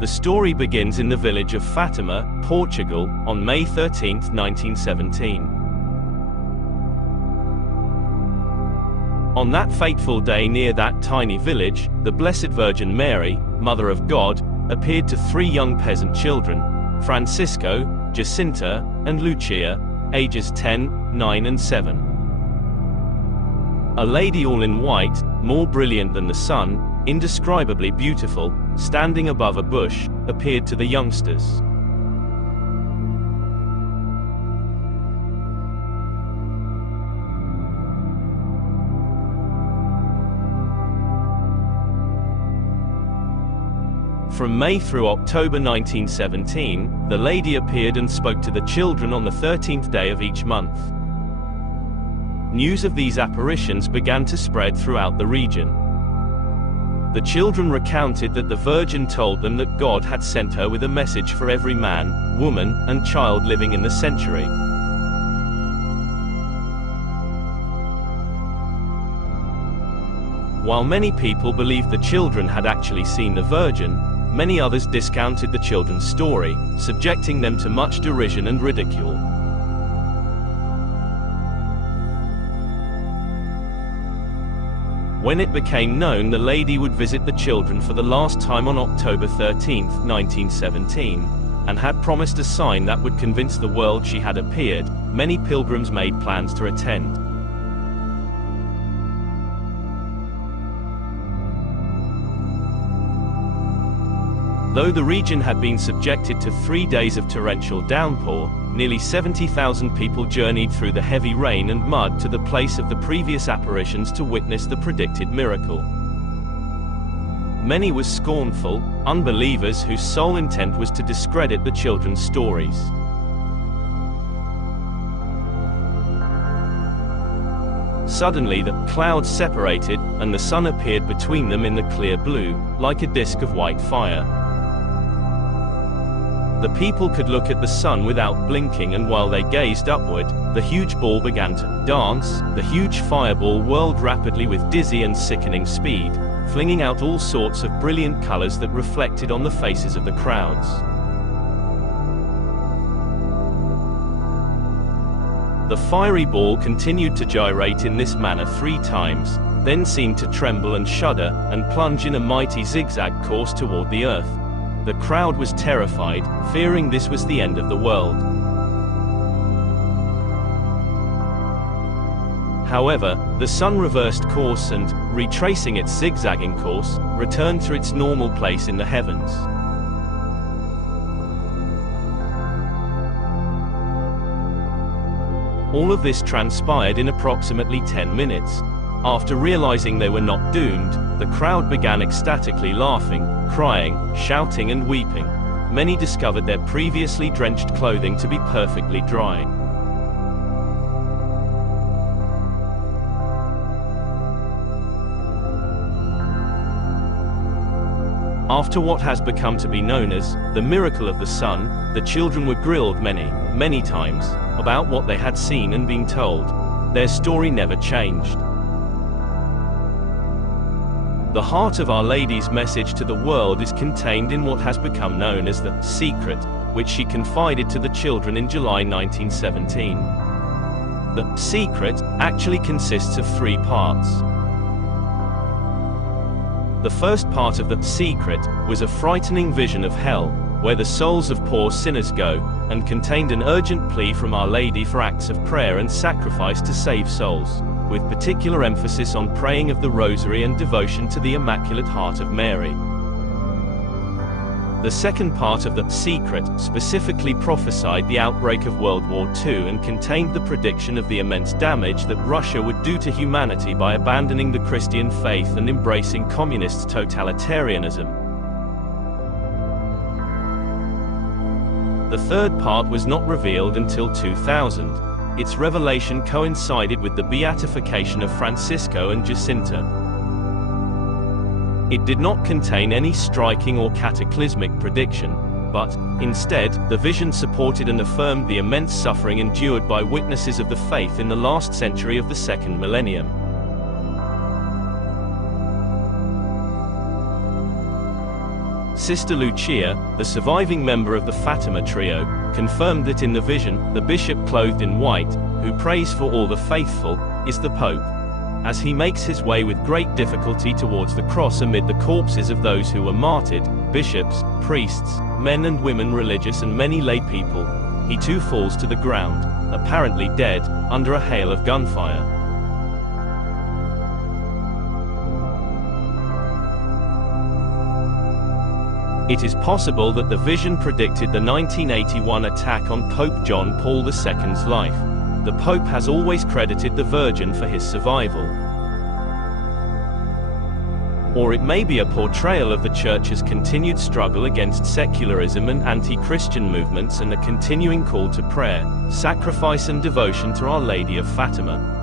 The story begins in the village of Fatima, Portugal, on May 13, 1917. On that fateful day near that tiny village, the Blessed Virgin Mary, Mother of God, appeared to three young peasant children, Francisco, Jacinta, and Lucia, ages 10, 9 and 7. A lady all in white, more brilliant than the sun, indescribably beautiful, standing above a bush, appeared to the youngsters. From May through October 1917, the lady appeared and spoke to the children on the 13th day of each month. News of these apparitions began to spread throughout the region. The children recounted that the Virgin told them that God had sent her with a message for every man, woman, and child living in the century. While many people believed the children had actually seen the Virgin, many others discounted the children's story, subjecting them to much derision and ridicule. When it became known the lady would visit the children for the last time on October 13, 1917, and had promised a sign that would convince the world she had appeared, many pilgrims made plans to attend. Though the region had been subjected to 3 days of torrential downpour, nearly 70,000 people journeyed through the heavy rain and mud to the place of the previous apparitions to witness the predicted miracle. Many were scornful, unbelievers whose sole intent was to discredit the children's stories. Suddenly the clouds separated, and the sun appeared between them in the clear blue, like a disk of white fire. The people could look at the sun without blinking, and while they gazed upward, the huge ball began to dance. The huge fireball whirled rapidly with dizzy and sickening speed, flinging out all sorts of brilliant colors that reflected on the faces of the crowds. The fiery ball continued to gyrate in this manner 3 times, then seemed to tremble and shudder, and plunge in a mighty zigzag course toward the earth. The crowd was terrified, fearing this was the end of the world. However, the sun reversed course and, retracing its zigzagging course, returned to its normal place in the heavens. All of this transpired in approximately 10 minutes. After realizing they were not doomed, the crowd began ecstatically laughing, crying, shouting and weeping. Many discovered their previously drenched clothing to be perfectly dry. After what has become to be known as the miracle of the sun, the children were grilled many times about what they had seen and been told. Their story never changed. The heart of Our Lady's message to the world is contained in what has become known as the secret, which she confided to the children in July 1917. The secret actually consists of 3 parts. The first part of the secret was a frightening vision of hell, where the souls of poor sinners go, and contained an urgent plea from Our Lady for acts of prayer and sacrifice to save souls, with particular emphasis on praying of the Rosary and devotion to the Immaculate Heart of Mary. The second part of the secret specifically prophesied the outbreak of World War II and contained the prediction of the immense damage that Russia would do to humanity by abandoning the Christian faith and embracing communist totalitarianism. The third part was not revealed until 2000. Its revelation coincided with the beatification of Francisco and Jacinta. It did not contain any striking or cataclysmic prediction, but, instead, the vision supported and affirmed the immense suffering endured by witnesses of the faith in the last century of the second millennium. Sister Lucia, the surviving member of the Fatima trio, confirmed that in the vision, the bishop clothed in white, who prays for all the faithful, is the Pope. As he makes his way with great difficulty towards the cross amid the corpses of those who were martyred, bishops, priests, men and women religious and many lay people, he too falls to the ground, apparently dead, under a hail of gunfire. It is possible that the vision predicted the 1981 attack on Pope John Paul II's life. The Pope has always credited the Virgin for his survival. Or it may be a portrayal of the Church's continued struggle against secularism and anti-Christian movements and a continuing call to prayer, sacrifice and devotion to Our Lady of Fatima.